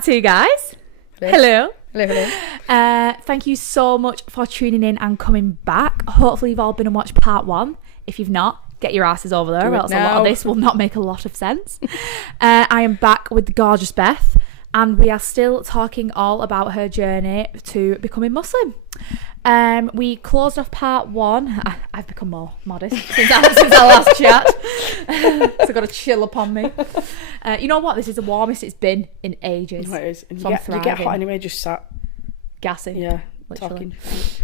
Part 2, guys. Hello. Hello. Thank you so much for tuning in and coming back. Hopefully you've all been and watched Part 1. If you've not, get your asses over there, or else a lot of this will not make a lot of sense. I am back with the gorgeous Beth, and we are still talking all about her journey to becoming Muslim. We closed off Part 1. I've become more modest since our last chat. So got a chill upon me. You know what? This is the warmest it's been in ages. No, it is. So you get hot anyway, just sat gassing. Yeah, literally. talking.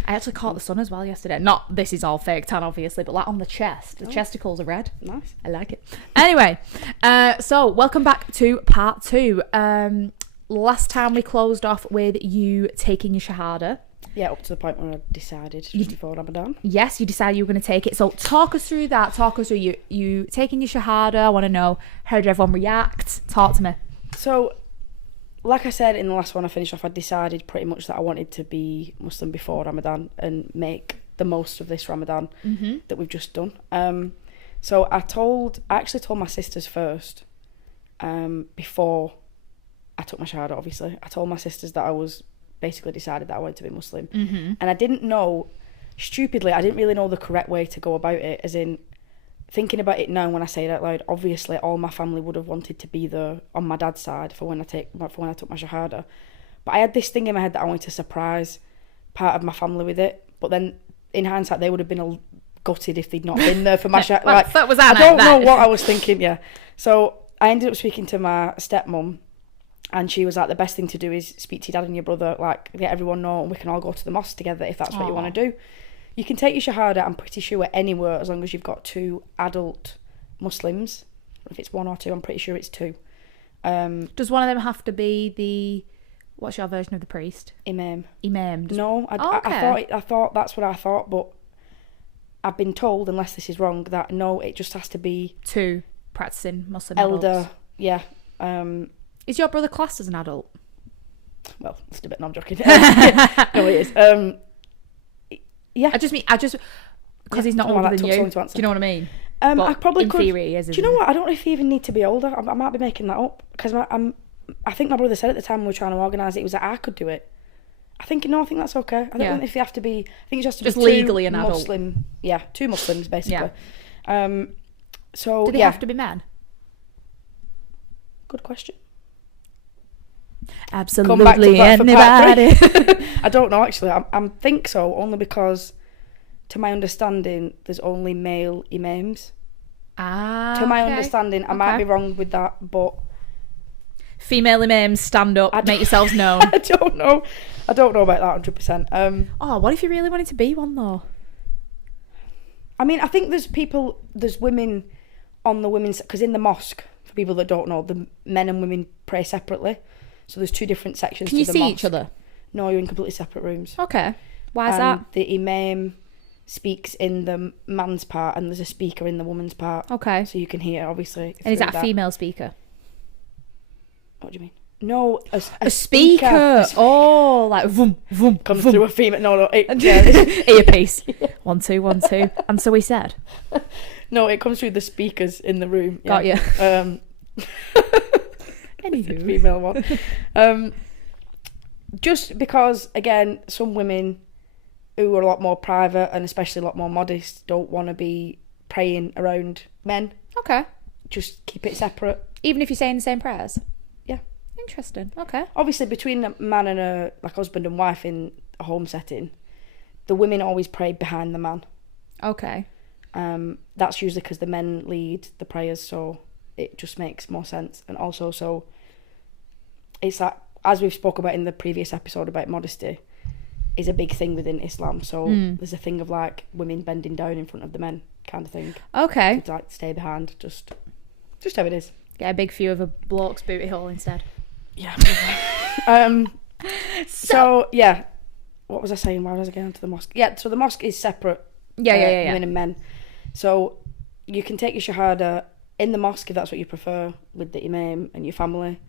I actually caught the sun as well yesterday. Not this is all fake tan, obviously, but like on the chest. The chesticles are red. Nice. I like it. Anyway, so welcome back to Part 2. Last time we closed off with you taking your shahada. Yeah, up to the point where I decided just before Ramadan. Yes, you decided you were going to take it. So talk us through that. Talk us through you taking your shahada. I want to know, how did everyone react? Talk to me. So, like I said in the last one I finished off, I decided pretty much that I wanted to be Muslim before Ramadan and make the most of this Ramadan that we've just done. So I actually told my sisters first, before I took my shahada, obviously. I told my sisters that I was basically decided that I wanted to be Muslim. And I didn't know, stupidly, I didn't really know the correct way to go about it, as in, thinking about it now when I say it out loud, obviously all my family would have wanted to be there on my dad's side for when I took my shahada. But I had this thing in my head that I wanted to surprise part of my family with it. But then, in hindsight, they would have been gutted if they'd not been there for my shahada. Like, that was I don't know what I was thinking, yeah. So I ended up speaking to my stepmom, and she was like, the best thing to do is speak to your dad and your brother, like, let everyone know, and we can all go to the mosque together if that's what you want to do. You can take your shahada, I'm pretty sure, anywhere, as long as you've got 2 adult Muslims. If it's 1 or 2, I'm pretty sure it's 2. Does one of them have to be what's your version of the priest? Imam. No, I thought that's what I thought, but I've been told, unless this is wrong, that no, it just has to be 2 practicing Muslim elder, adults. yeah. Is your brother classed as an adult? Well, just a bit. No, I'm joking. No, it is. Yeah. I just because he's not older than you. Do you know what I mean? I probably in could. Theory, he is. Do you know what? I don't know if you even need to be older. I might be making that up because I think my brother said at the time we were trying to organise it, was that I could do it. I think that's okay. I don't know if you have to be. I think you just have to be legally an Muslim. adult. Yeah, 2 Muslims basically. Yeah. So do they have to be men? Good question. Absolutely anybody. I don't know actually. I think so, only because, to my understanding, there's only male imams. To my understanding, I might be wrong with that, but female imams, stand up, make yourselves known. I don't know about that 100%. What if you really wanted to be one though? I mean, I think there's women on the women's, because in the mosque, for people that don't know, the men and women pray separately. So there's 2 different sections. Can you to the see mosque. each other? No, you're in completely separate rooms. Okay. Why is that? The imam speaks in the man's part, and there's a speaker in the woman's part. Okay. So you can hear, obviously. And is that a female speaker? What do you mean? No, a speaker. Oh, like vroom, vroom, comes vroom. through a female. No, earpiece. 1 2 1 2. And so he said. No, it comes through the speakers in the room. Got you. Anywho. Female one. Just because, again, some women who are a lot more private and especially a lot more modest don't want to be praying around men. Okay. Just keep it separate. Even if you're saying the same prayers? Yeah. Interesting. Okay. Obviously, between a man and a husband and wife in a home setting, the women always pray behind the man. Okay. That's usually because the men lead the prayers, so it just makes more sense. And also, so it's like, as we've spoke about in the previous episode about modesty, is a big thing within Islam. So there's a thing of like women bending down in front of the men kind of thing. Okay. To like stay behind, just how it is. Get a big view of a bloke's booty hole instead. Yeah. So yeah, what was I saying? Why was I getting to the mosque? Yeah, so the mosque is separate. Yeah. Women and men. So you can take your shahada in the mosque if that's what you prefer, with the imam and your family,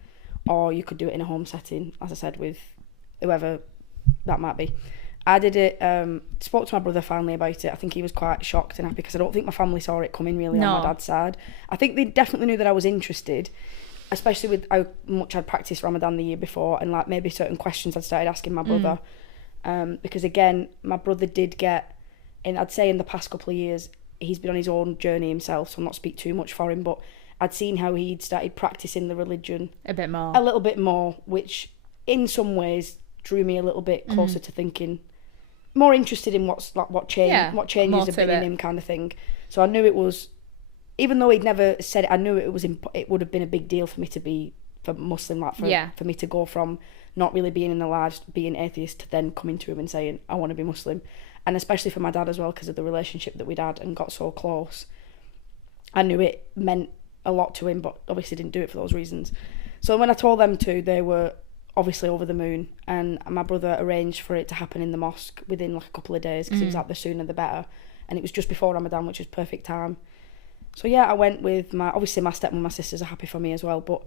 or you could do it in a home setting, as I said, with whoever that might be. I did it, spoke to my brother finally about it. I think he was quite shocked and happy because I don't think my family saw it coming really on my dad's side. I think they definitely knew that I was interested, especially with how much I'd practiced Ramadan the year before, and like maybe certain questions I'd started asking my brother, because again, my brother did get, and I'd say in the past couple of years, he's been on his own journey himself, so I'll not speak too much for him, but I'd seen how he'd started practicing the religion a little bit more, which in some ways drew me a little bit closer to thinking, more interested in what changes have been in him, kind of thing. So I knew it was, even though he'd never said it, I knew it would have been a big deal for me to be Muslim, like for me to go from not really being in their lives, being atheist, to then coming to him and saying I want to be Muslim. And especially for my dad as well, because of the relationship that we'd had and got so close, I knew it meant a lot to him, but obviously didn't do it for those reasons. So when I told them to, they were obviously over the moon, and my brother arranged for it to happen in the mosque within like a couple of days, because he was like, the sooner the better, and it was just before Ramadan, which is perfect time. So yeah, I went with my stepmom and my sisters are happy for me as well, but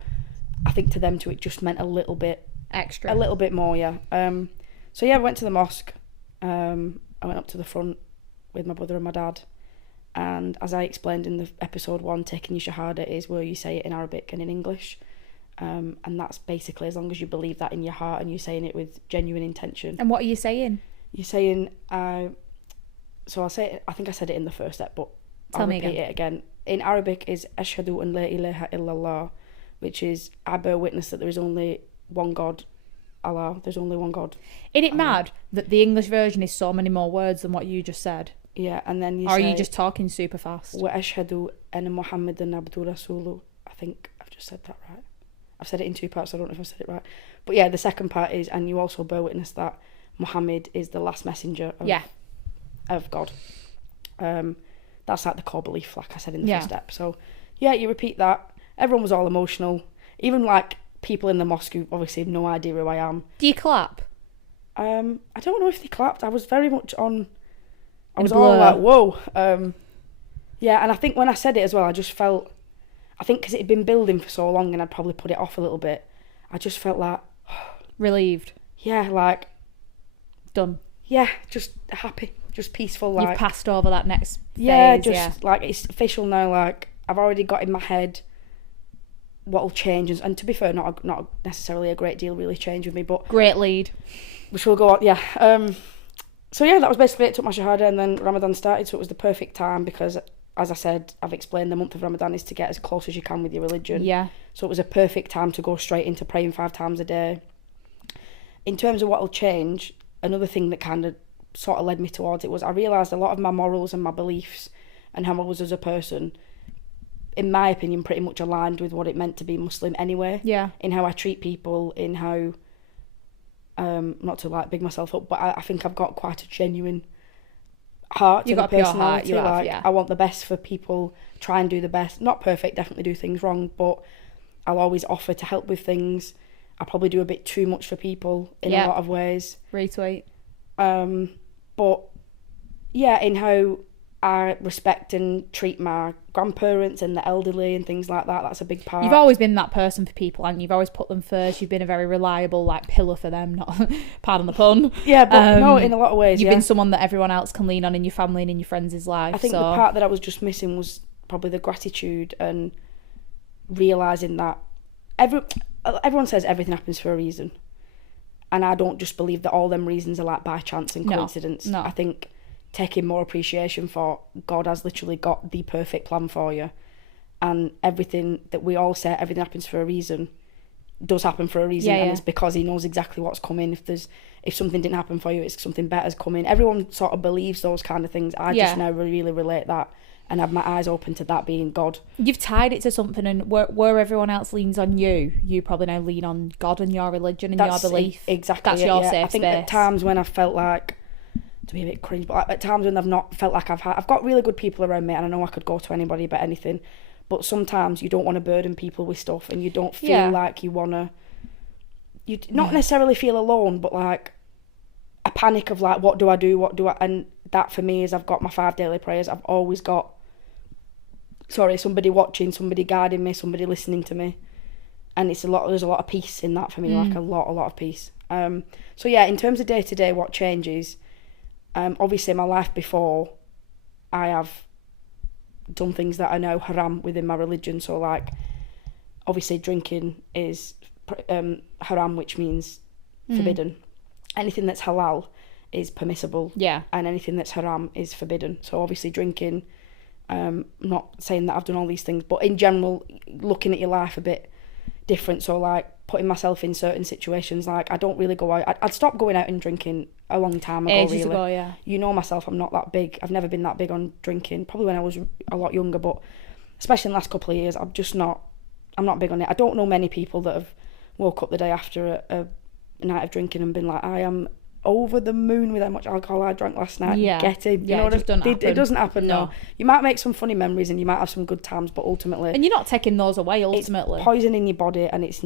I think to them too, it just meant a little bit extra, a little bit more, yeah. So yeah, I went to the mosque. I went up to the front with my brother and my dad, and as I explained in the episode 1, taking your shahada is where you say it in Arabic and in English, and that's basically as long as you believe that in your heart and you're saying it with genuine intention. And what are you saying? You're saying, so I'll say it, I think I said it in the first step, but I'll repeat it again. In Arabic is ashhadu an la ilaha illallah, which is I bear witness that there is only one God, Allah, there's only one God. Isn't it mad that the English version is so many more words than what you just said? Yeah, and then are you just talking super fast? Wa ashhadu anna Muhammadan abdu rasuluh. I think I've just said that right. I've said it in 2 parts, so I don't know if I said it right. But yeah, the second part is, and you also bear witness that Muhammad is the last messenger of God. That's like the core belief, like I said in the first step. So yeah, you repeat that. Everyone was all emotional. Even like people in the mosque who obviously have no idea who I am. Do you clap? I don't know if they clapped. I was very much on... I was all like, whoa. Yeah, and I think when I said it as well, I just felt... I think because it had been building for so long and I'd probably put it off a little bit, I just felt like... relieved. Yeah, like... done. Yeah, just happy. Just peaceful. Like, you've passed over that next phase. Like it's official now. Like I've already got in my head what'll change, and to be fair, not necessarily a great deal really changed with me, but great lead, which will go on. Yeah. So yeah, that was basically it. Took my shahada, and then Ramadan started. So it was the perfect time because, as I said, I've explained the month of Ramadan is to get as close as you can with your religion. Yeah. So it was a perfect time to go straight into praying 5 times a day. In terms of what'll change, another thing that kind of sort of led me towards it was I realised a lot of my morals and my beliefs and how I was as a person, in my opinion, pretty much aligned with what it meant to be Muslim anyway. Yeah. In how I treat people, in how, not to like big myself up, but I think I've got quite a genuine heart. You've got a pure heart. You have, I want the best for people, try and do the best. Not perfect, definitely do things wrong, but I'll always offer to help with things. I probably do a bit too much for people in a lot of ways. Retweet. But yeah, in how I respect and treat my grandparents and the elderly and things like that, that's a big part. You've always been that person for people, and you've always put them first. You've been a very reliable like pillar for them, not pardon the pun. Yeah, but no, in a lot of ways. You've been someone that everyone else can lean on in your family and in your friends' life. I think the part that I was just missing was probably the gratitude and realising that everyone says everything happens for a reason. And I don't just believe that all them reasons are like by chance and coincidence. No. I think taking more appreciation for God has literally got the perfect plan for you. And everything that we all say, everything happens for a reason, does happen for a reason. And it's because he knows exactly what's coming. If something didn't happen for you, it's something better's coming. Everyone sort of believes those kind of things. I just now really relate that and have my eyes open to that being God. You've tied it to something, and where everyone else leans on you, you probably now lean on God and your religion and your belief. Exactly. That's your safe space. I think at times when I felt like, to be a bit cringe, but at times when I've not felt like I've got really good people around me, and I know I could go to anybody about anything, but sometimes you don't want to burden people with stuff, and you don't feel like you want to, you not necessarily feel alone, but like a panic of like, what do I do, and that for me is I've got my 5 daily prayers. I've always got somebody watching, somebody guiding me, somebody listening to me, and there's a lot of peace in that for me, like a lot of peace. So yeah, in terms of day to day, what changes, obviously my life before, I have done things that I know haram within my religion, so like obviously drinking is haram, which means forbidden. Anything that's halal is permissible. Yeah. And anything that's haram is forbidden. So obviously drinking, not saying that I've done all these things, but in general, looking at your life a bit different. So like putting myself in certain situations, like I don't really go out. I'd stopped going out and drinking a long time ago. Ages really. ago, yeah. You know myself, I'm not that big. I've never been that big on drinking. Probably when I was a lot younger, but especially in the last couple of years, I'm not big on it. I don't know many people that have woke up the day after a night of drinking and been like, I am over the moon with how much alcohol I drank last night. Yeah. Getting, yeah, it doesn't happen. No. You might make some funny memories and you might have some good times, but ultimately, and you're not taking those away. Ultimately, it's poison in your body, and it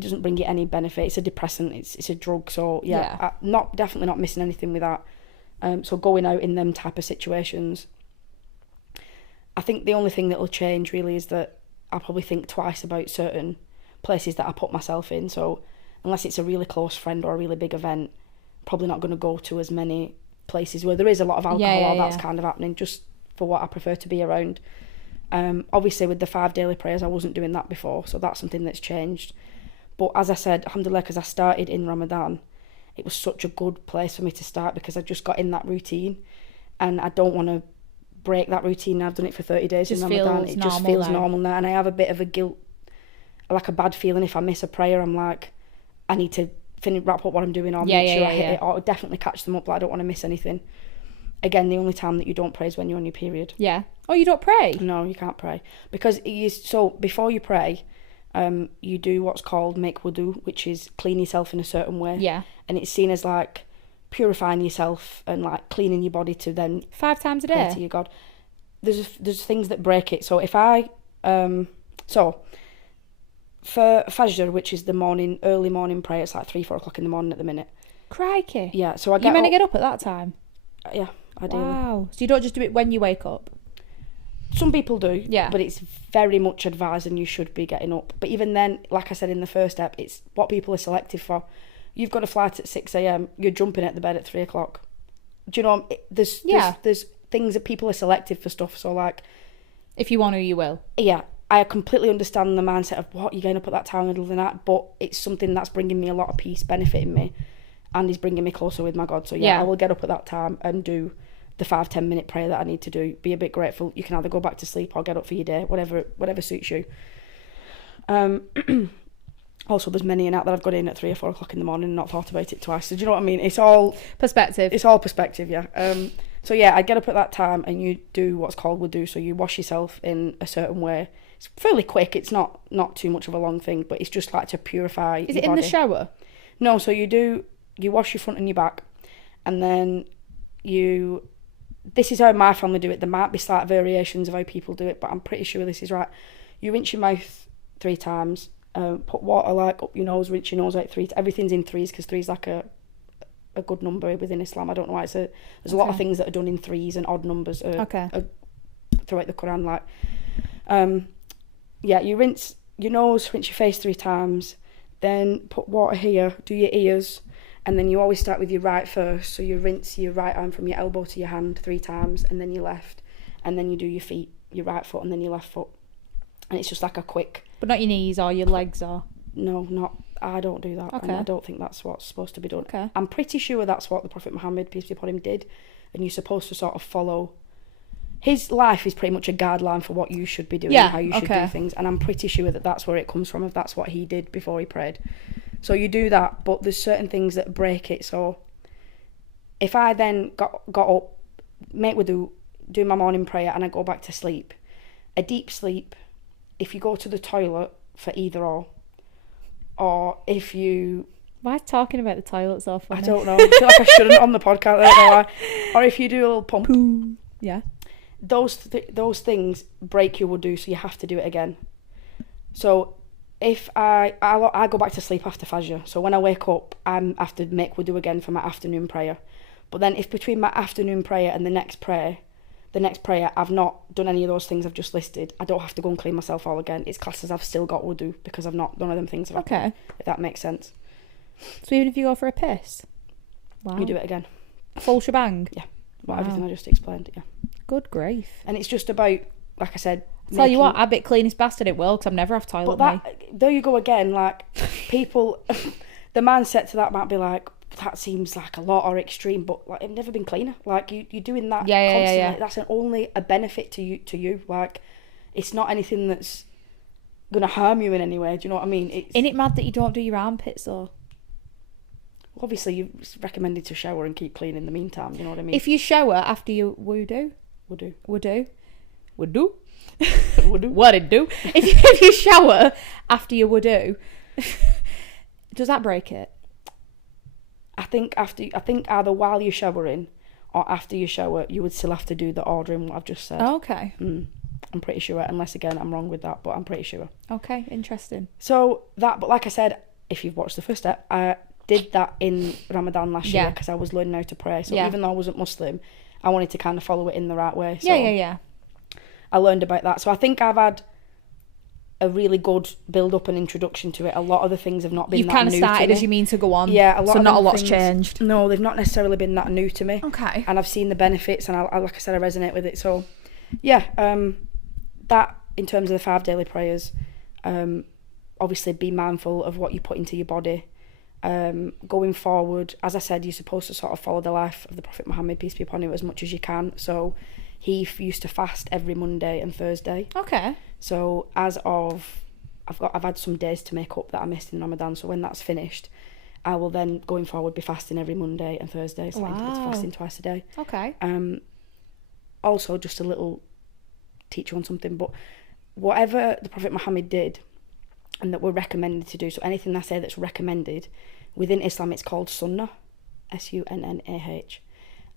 doesn't bring you any benefit. It's a depressant. It's a drug. So yeah. Definitely not missing anything with that. So going out in them type of situations, I think the only thing that will change really is that I'll probably think twice about certain places that I put myself in. So unless it's a really close friend or a really big event, probably not going to go to as many places where there is a lot of alcohol or that's kind of happening, just for what I prefer to be around. Obviously with the 5 daily prayers, I wasn't doing that before, so that's something that's changed. But as I said, alhamdulillah, because I started in Ramadan, it was such a good place for me to start because I just got in that routine, and I don't want to break that routine. I've done it for 30 days in Ramadan. It just feels normal now, and I have a bit of a guilt, like a bad feeling if I miss a prayer. I'm like, I need to wrap up what I'm doing, or make sure I hit it, or definitely catch them up. Like, I don't want to miss anything. Again, the only time that you don't pray is when you're on your period. Yeah. Oh, you don't pray? No, you can't pray because before you pray, you do what's called make wudu, which is clean yourself in a certain way. Yeah. And it's seen as like purifying yourself and like cleaning your body to then 5 times a day to your God. There's things that break it. So if I for Fajr, which is the early morning prayer, it's like 3-4 o'clock in the morning at the minute. Crikey. Yeah, so I get you meant to get up at that time? Yeah, ideally. Wow. So you don't just do it when you wake up? Some people do, yeah, but it's very much advised and you should be getting up. But even then, like I said in the first step, it's what people are selective for. You've got a flight at 6 a.m, you're jumping at the bed at 3 o'clock. Do you know, there's things that people are selective for stuff, so like... If you want to, you will. Yeah, I completely understand the mindset of, what, you're getting up at that time in the middle of the night, but it's something that's bringing me a lot of peace, benefiting me, and is bringing me closer with my God. So yeah, I will get up at that time and do the 5-10 minute prayer that I need to do, be a bit grateful. You can either go back to sleep or get up for your day, whatever suits you. Also, there's many a night that I've got in at 3 or 4 o'clock in the morning and not thought about it twice. So do you know what I mean? It's all perspective. It's all perspective, yeah. So yeah, I get up at that time and you do what's called wudu. So you wash yourself in a certain way. It's fairly quick. It's not too much of a long thing, but it's just like to purify your body. Is it in the shower? No, so you wash your front and your back, and then this is how my family do it. There might be slight variations of how people do it, but I'm pretty sure this is right. You rinse your mouth 3 times, put water like up your nose, rinse your nose out 3 times. Everything's in 3s because 3's like a good number within Islam. I don't know why there's a lot of things that are done in 3s, and odd numbers are throughout the Quran. Like, you rinse your nose, rinse your face 3 times, then put water here, do your ears, and then you always start with your right first. So you rinse your right arm from your elbow to your hand 3 times, and then your left, and then you do your feet, your right foot, and then your left foot. And it's just like a quick... But not your knees or your legs or... No, I don't do that. Okay. And I don't think that's what's supposed to be done. Okay. I'm pretty sure that's what the Prophet Muhammad, peace be upon him, did. And you're supposed to sort of follow... His life is pretty much a guideline for what you should be doing, how you should do things. And I'm pretty sure that that's where it comes from, if that's what he did before he prayed. So you do that, but there's certain things that break it. So if I then got up, make wudu, do my morning prayer, and I go back to sleep, a deep sleep, if you go to the toilet for either or if you... Why is talking about the toilet so funny? I don't know. I feel like I shouldn't on the podcast. I don't know why. Or if you do a little pump. Poo. Yeah. Those things break your wudu, so you have to do it again. So if I go back to sleep after Fajr, so when I wake up, I have to make wudu again for my afternoon prayer. But then if between my afternoon prayer and the next prayer, I've not done any of those things I've just listed, I don't have to go and clean myself all again. It's classed as I've still got wudu because I've not done one of them things. Okay. If that makes sense. So even if you go for a piss? Wow. You do it again. Full shebang? Yeah. Well, everything I just explained, yeah. Good grief. And it's just about, like I said, Tell you what, I'd be cleanest bastard in the world because I've never have toilet. But there you go again. Like people, the mindset to that might be like, that seems like a lot or extreme, but like, I've never been cleaner. Like you're doing that constantly. Yeah. That's only a benefit to you. Like it's not anything that's gonna harm you in any way. Do you know what I mean? Isn't it mad that you don't do your armpits though? Obviously, it's recommended to shower and keep clean in the meantime. You know what I mean? If you shower after you wudu. What it do? If you shower after you wudu, does that break it? I think either while you're showering or after you shower, you would still have to do the ordering what I've just said. Oh, okay. I'm pretty sure, unless again I'm wrong with that, but I'm pretty sure. Okay, interesting. So but like I said, if you've watched the first step, I did that in Ramadan last year because I was learning how to pray. So even though I wasn't Muslim, I wanted to kind of follow it in the right way. So Yeah. I learned about that. So I think I've had a really good build up and introduction to it. A lot of the things have not been You've that kind new of started to me. as you mean to go on. Yeah, not a lot's changed. No, they've not necessarily been that new to me. Okay. And I've seen the benefits, and I like I said, I resonate with it. So yeah, that in terms of the 5 daily prayers, obviously be mindful of what you put into your body. Going forward, as I said, you're supposed to sort of follow the life of the Prophet Muhammad, peace be upon him, as much as you can. So he used to fast every Monday and Thursday. Okay. So as of I've had some days to make up that I missed in Ramadan. So when that's finished, I will then going forward be fasting every Monday and Thursday. So fasting twice a day. Okay. Also, just a little teach you on something, but whatever the Prophet Muhammad did and that we're recommended to do, so anything I say that's recommended within Islam, it's called sunnah, sunnah,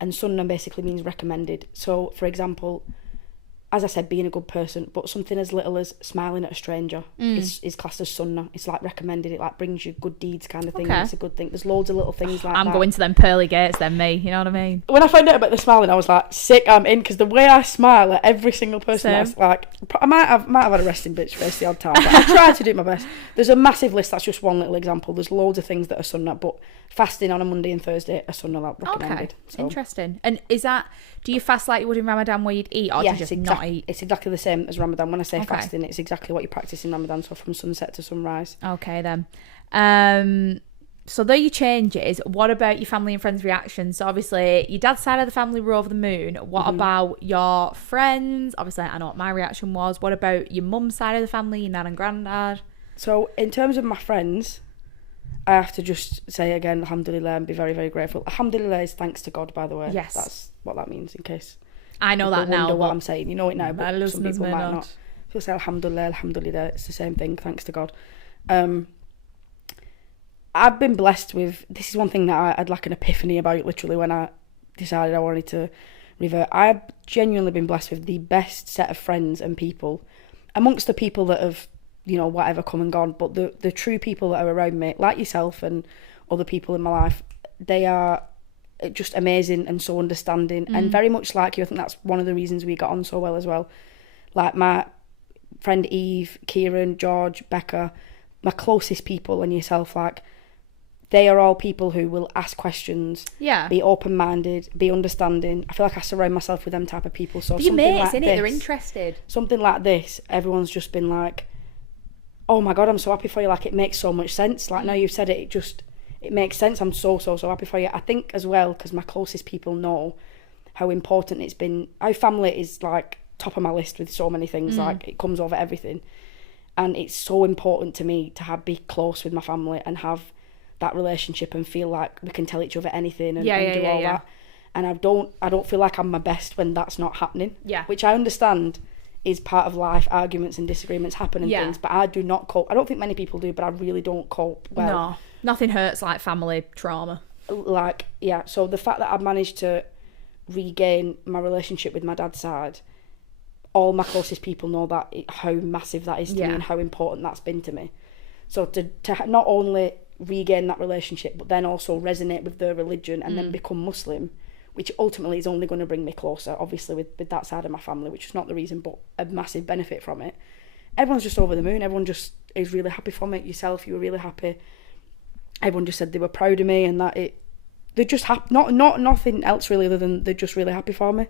and sunnah basically means recommended. So for example, as I said, being a good person, but something as little as smiling at a stranger is classed as sunnah. It's like recommended. It like brings you good deeds kind of thing. Okay. It's a good thing. There's loads of little things like that. I'm going to them pearly gates then, me. You know what I mean? When I found out about the smiling, I was like, sick, I'm in, because the way I smile at every single person, I was like, I might have had a resting bitch face the odd time, but I try to do my best. There's a massive list. That's just one little example. There's loads of things that are sunnah, but fasting on a Monday and Thursday are sunnah recommended. Okay, so. Interesting. And is that, do you fast like you would in Ramadan where you'd eat, or do you just not eat? It's exactly the same as Ramadan. When I say fasting, it's exactly what you practice in Ramadan, so from sunset to sunrise. Okay then. So there are your changes. What about your family and friends' reactions? So obviously your dad's side of the family were over the moon. What about your friends? Obviously I know what my reaction was. What about your mum's side of the family, your nan and granddad? So in terms of my friends, I have to just say again, alhamdulillah, and be very, very grateful. Alhamdulillah is thanks to God, by the way. Yes. That's what that means, in case I know that now. What I'm saying. You know it now, but some people might not. People say alhamdulillah, alhamdulillah, it's the same thing, thanks to God. I've been blessed with, this is one thing that I had like an epiphany about literally when I decided I wanted to revert. I've genuinely been blessed with the best set of friends and people amongst the people that have, you know, whatever come and gone, but the true people that are around me, like yourself and other people in my life, they are just amazing and so understanding and very much like you. I think that's one of the reasons we got on so well as well. Like my friend Eve, Kieran, George, Becca, my closest people and yourself, like they are all people who will ask questions, be open-minded, be understanding. I feel like I surround myself with them type of people. So your mates, innit? They're interested. Something like this, everyone's just been like, oh my God, I'm so happy for you. Like, it makes so much sense. Like, now you've said it, it makes sense. I'm so happy for you. I think as well, because my closest people know how important it's been. Our family is like top of my list with so many things. Like, it comes over everything. And it's so important to me to be close with my family and have that relationship and feel like we can tell each other anything and do all that. And I don't feel like I'm my best when that's not happening. Yeah. Which I understand is part of life. Arguments and disagreements happen and things, but I do not cope. I don't think many people do, but I really don't cope well. No, nothing hurts like family trauma. Like, yeah. So the fact that I've managed to regain my relationship with my dad's side, all my closest people know that how massive that is to me and how important that's been to me. So to not only regain that relationship, but then also resonate with their religion and then become Muslim, which ultimately is only going to bring me closer, obviously, with that side of my family, which is not the reason, but a massive benefit from it. Everyone's just over the moon. Everyone just is really happy from it. Yourself, you were really happy. Everyone just said they were proud of me and that they're just happy. Not nothing else really other than they're just really happy for me.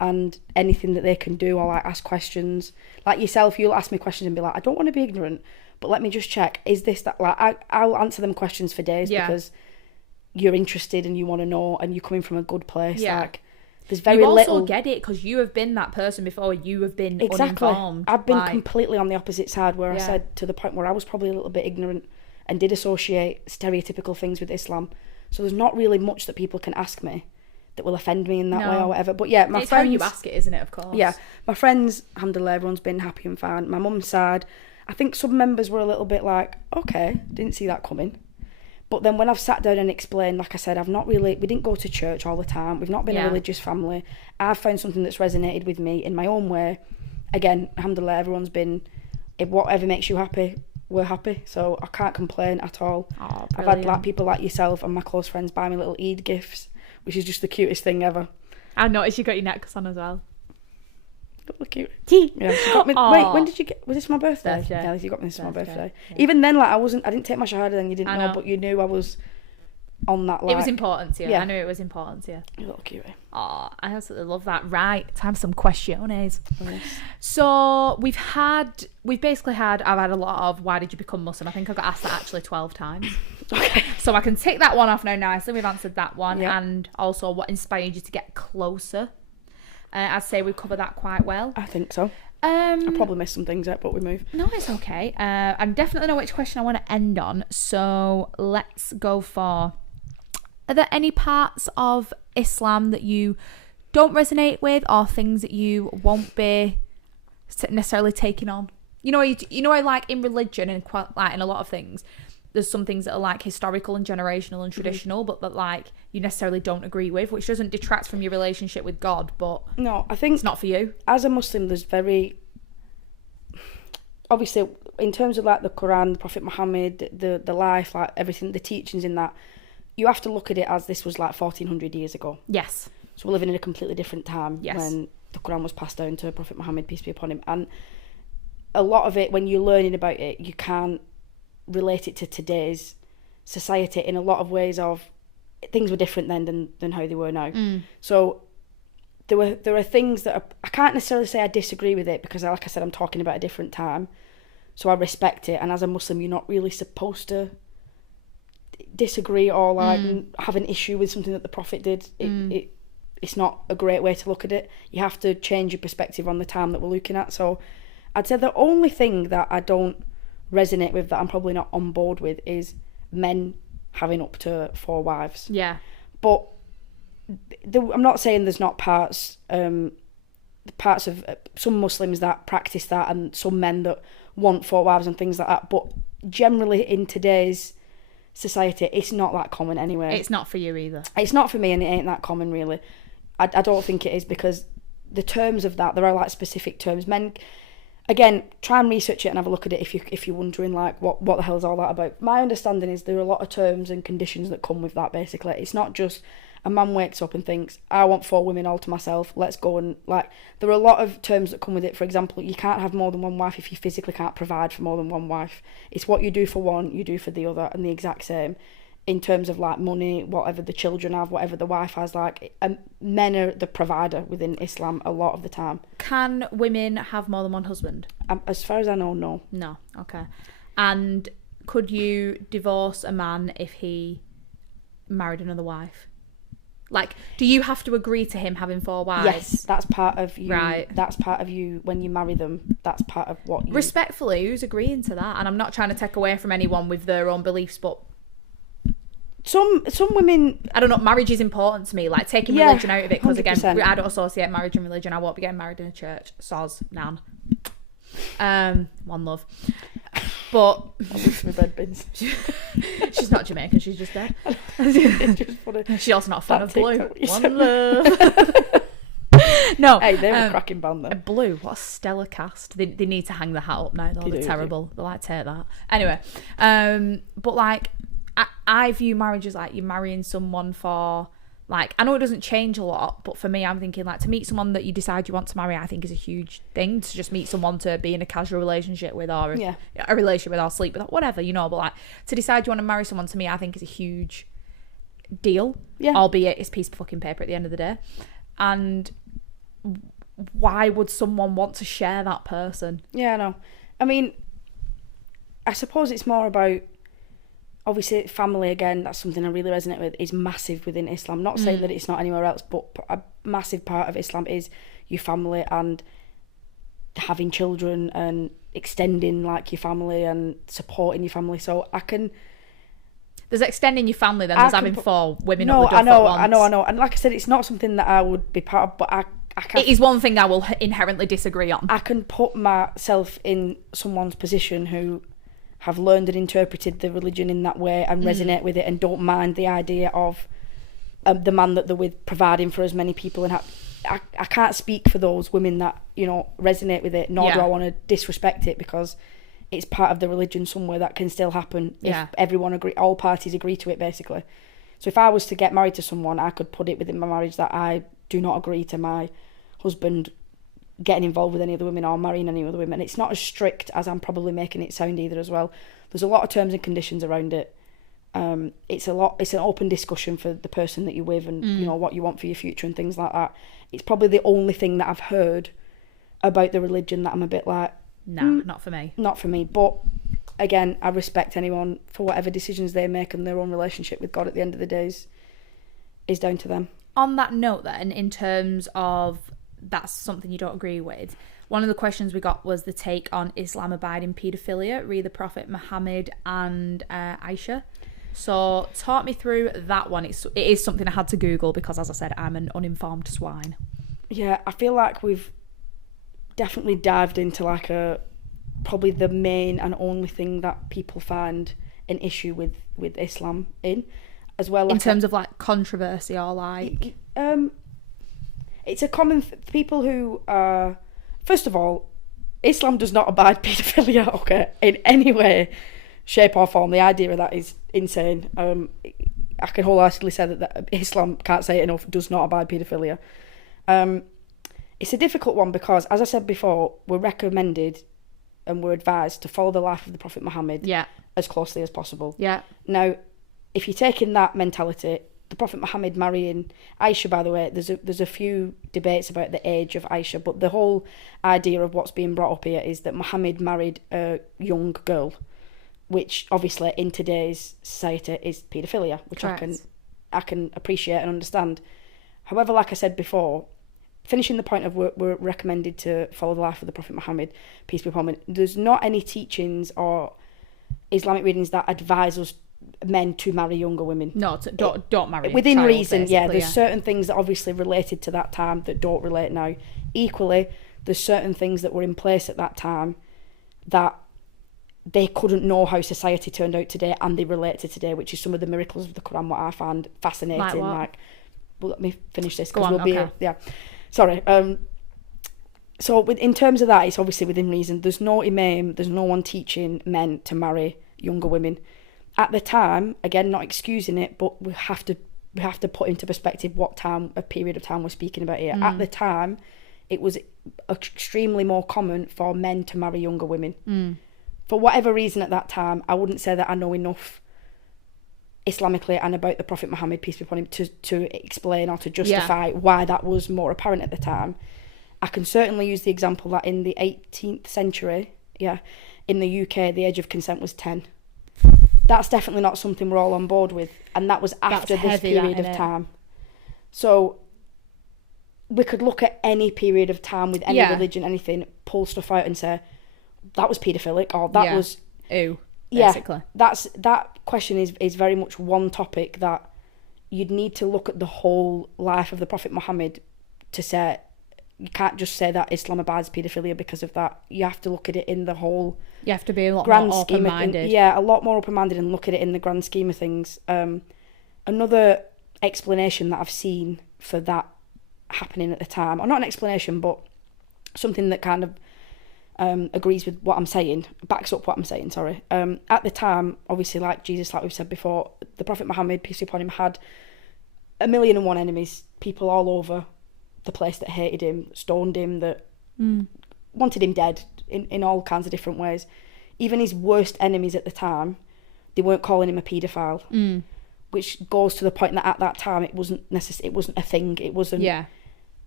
and anything that they can do, or like ask questions. Like yourself, you'll ask me questions and be like, I don't want to be ignorant, but let me just check, is this that? Like I'll answer them questions for days because you're interested and you want to know, and you're coming from a good place. Like there's very little. You also get it because you have been that person before. You have been uninformed. I've been completely on the opposite side, where I said, to the point where I was probably a little bit ignorant and did associate stereotypical things with Islam. So there's not really much that people can ask me that will offend me in that way or whatever. But yeah, my friends... how you ask it, isn't it, of course? Yeah. My friends, alhamdulillah, everyone's been happy and fine. My mum's side, I think some members were a little bit like, okay, didn't see that coming. But then when I've sat down and explained, like I said, we didn't go to church all the time. We've not been a religious family. I've found something that's resonated with me in my own way. Again, alhamdulillah, everyone's been, if whatever makes you happy, we're happy. So I can't complain at all. Oh, I've had like people like yourself and my close friends buy me little Eid gifts, which is just the cutest thing ever. I noticed you got your necklace on as well. Look cute. Yeah, she got me. Wait, when did you get? Was this my birthday? Yeah, you got me this for my birthday. Yeah. Even then, like I didn't take my shahada then. You didn't know, but you knew I was on that. Like, it was important to you. Yeah. I knew it was important to you. You little cutie. Oh, I absolutely love that. Right, time for some questions. Yes. So I've had a lot of why did you become Muslim? I think I got asked that actually 12 times. Okay. So I can tick that one off now nicely. We've answered that one, and also what inspired you to get closer. I'd say we covered that quite well. I think so. I probably missed some things out, but we move. No, it's okay. I definitely know which question I want to end on. So let's go for... Are there any parts of Islam that you don't resonate with, or things that you won't be necessarily taking on? You know, like in religion and quite, like in a lot of things, there's some things that are like historical and generational and traditional, but that like you necessarily don't agree with, which doesn't detract from your relationship with God, but no, I think it's not for you. As a Muslim, there's obviously in terms of like the Quran, the Prophet Muhammad, the life, like everything, the teachings in that, you have to look at it as this was like 1400 years ago. Yes. So we're living in a completely different time when the Quran was passed down to Prophet Muhammad, peace be upon him, and a lot of it, when you're learning about it, you can't relate it to today's society in a lot of ways of things were different then than how they were now. So there are things that I can't necessarily say I disagree with it, because like I said, I'm talking about a different time, so I respect it, and as a Muslim you're not really supposed to disagree or like have an issue with something that the Prophet did. It's not a great way to look at it. You have to change your perspective on the time that we're looking at. So I'd say the only thing that I don't resonate with, that I'm probably not on board with, is men having up to 4 wives. Yeah. But I'm not saying there's not parts of some Muslims that practice that, and some men that want 4 wives and things like that. But generally in today's society, it's not that common anyway. It's not for you either. It's not for me, and it ain't that common really. I don't think it is, because the terms of that, there are like specific terms. Men, again, try and research it and have a look at it if you're wondering like what the hell is all that about. My understanding is there are a lot of terms and conditions that come with that. Basically, it's not just a man wakes up and thinks, I want 4 women all to myself, let's go, and like there are a lot of terms that come with it. For example, you can't have more than 1 wife if you physically can't provide for more than 1 wife. It's what you do for one, you do for the other, and the exact same in terms of like money, whatever the children have, whatever the wife has. Like men are the provider within Islam a lot of the time. Can women have more than 1 husband? As far as I know, no. No. Okay. And could you divorce a man if he married another wife? Like, do you have to agree to him having 4 wives? Yes, that's part of you. Right. That's part of you when you marry them. That's part of what you... Respectfully, who's agreeing to that? And I'm not trying to take away from anyone with their own beliefs, but... Some women... I don't know, marriage is important to me. Like, taking religion out of it. Because, again, 100%. I don't associate marriage and religion. I won't be getting married in a church. Soz, nan. One love. But... my red bins. She's not Jamaican, she's just dead. It's just funny. She's also not a fan of Blue. One love. No. Hey, they're a cracking band though. Blue, what a stellar cast. They need to hang the hat up now, though. They're terrible. They like take that. Anyway, but like, I view marriage as like you're marrying someone for... Like, I know it doesn't change a lot, but for me, I'm thinking, like, to meet someone that you decide you want to marry, I think is a huge thing. To just meet someone to be in a casual relationship with, or a relationship with, or sleep with, or whatever, you know. But, like, to decide you want to marry someone, to me, I think is a huge deal. Yeah. Albeit it's a piece of fucking paper at the end of the day. And why would someone want to share that person? Yeah, I know. I mean, I suppose it's more about, obviously, family, again, that's something I really resonate with, is massive within Islam. Not saying that it's not anywhere else, but a massive part of Islam is your family and having children and extending, like, your family and supporting your family. So I can... There's extending your family, then there's having 4 women no, up the duff at once. I know. And like I said, it's not something that I would be part of, but I can... It is one thing I will inherently disagree on. I can put myself in someone's position who have learned and interpreted the religion in that way and resonate with it and don't mind the idea of the man that they're with providing for as many people. And I can't speak for those women that, you know, resonate with it, nor do I want to disrespect it, because it's part of the religion somewhere that can still happen if everyone agree, all parties agree to it, basically. So if I was to get married to someone, I could put it within my marriage that I do not agree to my husband getting involved with any other women or marrying any other women. It's not as strict as I'm probably making it sound either as well. There's a lot of terms and conditions around it. It's an open discussion for the person that you're with and you know what you want for your future and things like that. It's probably the only thing that I've heard about the religion that I'm a bit like, not for me. Not for me. But again, I respect anyone for whatever decisions they make, and their own relationship with God at the end of the day is down to them. On that note then, in terms of that's something you don't agree with, one of the questions we got was the take on Islam abiding paedophilia, re the Prophet Muhammad and Aisha. So talk me through that one. It is something I had to Google because, as I said, I'm an uninformed swine. Yeah, I feel like we've definitely dived into like probably the main and only thing that people find an issue with Islam in, as well. Like in terms of like controversy or like... It's a common... people who are... First of all, Islam does not abide paedophilia, okay, in any way, shape or form. The idea of that is insane. I can wholeheartedly say that Islam, can't say it enough, does not abide paedophilia. It's a difficult one because, as I said before, we're recommended and we're advised to follow the life of the Prophet Muhammad as closely as possible. Yeah. Now, if you're taking that mentality, the Prophet Muhammad marrying Aisha, by the way, there's a few debates about the age of Aisha, but the whole idea of what's being brought up here is that Muhammad married a young girl, which obviously in today's society is paedophilia, which Correct. I can appreciate and understand. However, like I said before, finishing the point of we're recommended to follow the life of the Prophet Muhammad, peace be upon him, there's not any teachings or Islamic readings that advise us men to marry younger women. No, don't marry within child, reason. Yeah, there's certain things that obviously related to that time that don't relate now. Equally, there's certain things that were in place at that time that they couldn't know how society turned out today, and they relate to today, which is some of the miracles of the Quran, what I find fascinating. Like well, let me finish this because we'll be sorry. So in terms of that, it's obviously within reason. There's no imam, there's no one teaching men to marry younger women. At the time, again, not excusing it, but we have to put into perspective what period of time we're speaking about here. At the time, it was extremely more common for men to marry younger women. For whatever reason at that time, I wouldn't say that I know enough Islamically and about the Prophet Muhammad, peace be upon him, to explain or to justify why that was more apparent at the time. I can certainly use the example that in the 18th century, in the UK, the age of consent was 10. That's definitely not something we're all on board with, and that was after this period of time. So we could look at any period of time with any religion, anything, pull stuff out and say that was paedophilic or that was basically. That question is very much one topic that you'd need to look at the whole life of the Prophet Muhammad to say. You can't just say that Islam abides paedophilia because of that. You have to look at it in the whole. You have to be a lot more open-minded. A lot more open-minded and look at it in the grand scheme of things. Another explanation that I've seen for that happening at the time, or not an explanation, but something that kind of agrees with what I'm saying, backs up what I'm saying, sorry. At the time, obviously, like Jesus, like we've said before, the Prophet Muhammad, peace be upon him, had 1,000,001 enemies, people all over the place that hated him, stoned him, that wanted him dead in all kinds of different ways. Even his worst enemies at the time, they weren't calling him a paedophile, which goes to the point that at that time it wasn't a thing. It wasn't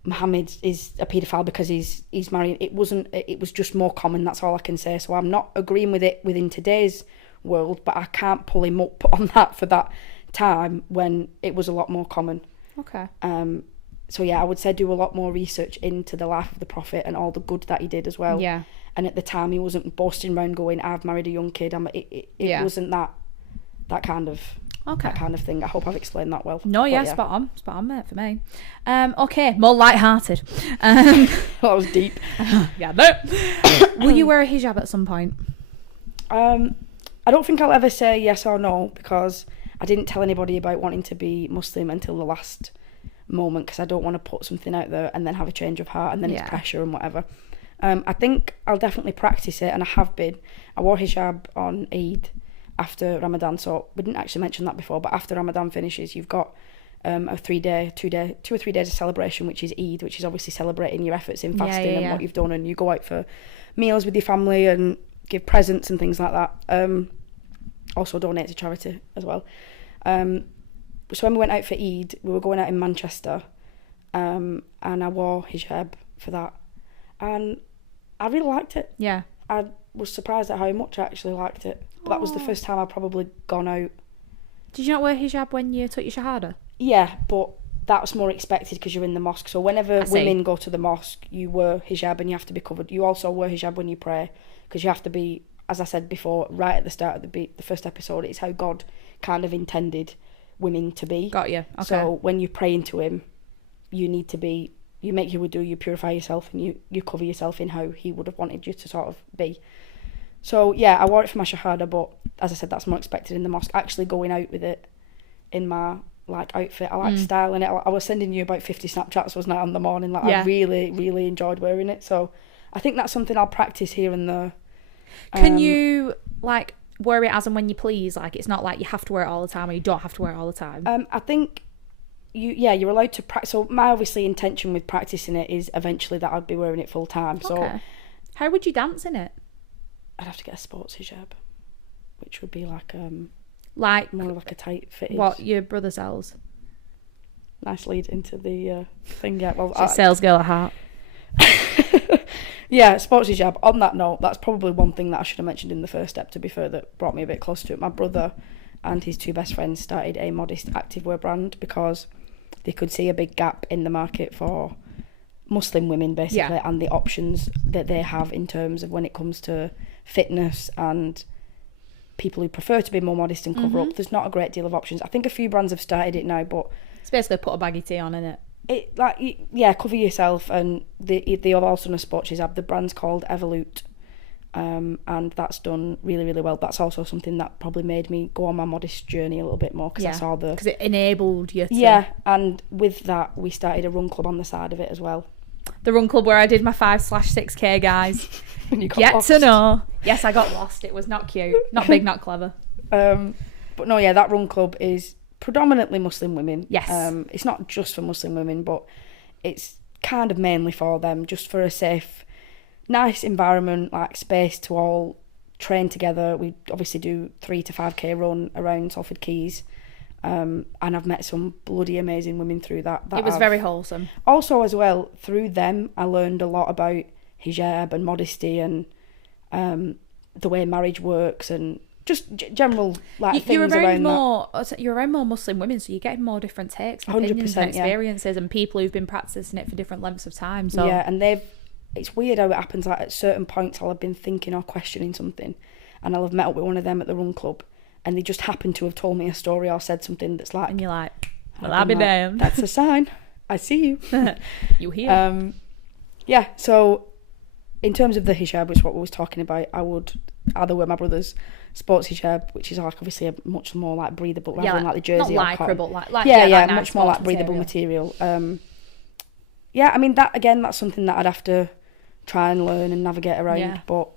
Muhammad is a paedophile because he's married. It was just more common. That's all I can say. So I'm not agreeing with it within today's world, but I can't pull him up on that for that time when it was a lot more common. Okay. So yeah, I would say do a lot more research into the life of the Prophet and all the good that he did as well. Yeah. And at the time, he wasn't boasting around going, "I've married a young kid." It wasn't that kind of thing. I hope I've explained that well. No, yeah, spot on, mate, for me. Okay, more light-hearted. That was deep. Yeah, no. Will you wear a hijab at some point? I don't think I'll ever say yes or no, because I didn't tell anybody about wanting to be Muslim until the last moment, because I don't want to put something out there and then have a change of heart and then it's pressure and whatever. I think I'll definitely practice it, and I have been. I wore hijab on Eid after Ramadan, so we didn't actually mention that before, but after Ramadan finishes, you've got a 2 or 3 days of celebration, which is Eid, which is obviously celebrating your efforts in fasting and what you've done, and you go out for meals with your family and give presents and things like that. Also donate to charity as well. So when we went out for Eid, we were going out in Manchester, and I wore hijab for that, and I really liked it. Yeah. I was surprised at how much I actually liked it. But that was the first time I'd probably gone out. Did you not wear hijab when you took your shahada? Yeah, but that was more expected because you're in the mosque. So whenever women go to the mosque, you wear hijab and you have to be covered. You also wear hijab when you pray, because you have to be, as I said before, right at the start of the first episode, it's how God kind of intended women to be. Got you. Okay. So when you're praying to him, you need to be, you make your wudu, you purify yourself, and you cover yourself in how he would have wanted you to sort of be. So yeah, I wore it for my shahada, but as I said, that's more expected in the mosque. Actually going out with it in my outfit, I like styling it. I was sending you about 50 Snapchats, wasn't I, on the morning? I really, really enjoyed wearing it. So I think that's something I'll practice here and there. Can you wear it as and when you please? It's not like you have to wear it all the time, or you don't have to wear it all the time. I think you're allowed to practice. So my obviously intention with practicing it is eventually that I'd be wearing it full time. So okay. How would you dance in it? I'd have to get a sports hijab, which would be more like a tight fitted. What your brother sells. Nice lead into the thing. Yeah, well, she's a sales girl at heart. Yeah, sports hijab. On that note, that's probably one thing that I should have mentioned in the first step, to be fair, that brought me a bit closer to it. My brother and his 2 best friends started a modest activewear brand because they could see a big gap in the market for Muslim women, basically, and the options that they have in terms of when it comes to fitness and people who prefer to be more modest and cover up. There's not a great deal of options. I think a few brands have started it now, but it's basically put a baggy tee on, isn't it? Cover yourself. And they have also done a sports hijab. The brand's called Evolute, and that's done really, really well. That's also something that probably made me go on my modest journey a little bit more, because I saw because it enabled you to... Yeah, and with that we started a run club on the side of it as well. The run club where I did my 5/6K, guys. You got Yet lost. to know. Yes, I got lost. It was not cute. Not big, not clever. But no, yeah, that run club is predominantly Muslim women. Yes. It's not just for Muslim women, but it's kind of mainly for them, just for a safe, nice environment, space to all train together. We obviously do 3 to 5K run around Salford Quays. And I've met some bloody amazing women through that. It was very wholesome. Also, as well, through them, I learned a lot about hijab and modesty and the way marriage works and just general things around that. You're around more Muslim women, so you're getting more different takes, and opinions, and experiences, and people who've been practicing it for different lengths of time. So yeah, and it's weird how it happens. At certain points, I'll have been thinking or questioning something, and I'll have met up with one of them at the run club, and they just happen to have told me a story or said something that's and you're like, well, I'll be damned. That's a sign. I see you. You hear? Yeah. So, in terms of the hijab, which is what we was talking about, I would either wear my brother's sports hijab, which is obviously a much more breathable, rather than the jersey. Not lycra, but much more breathable material. Yeah, I mean that's something that I'd have to try and learn and navigate around, but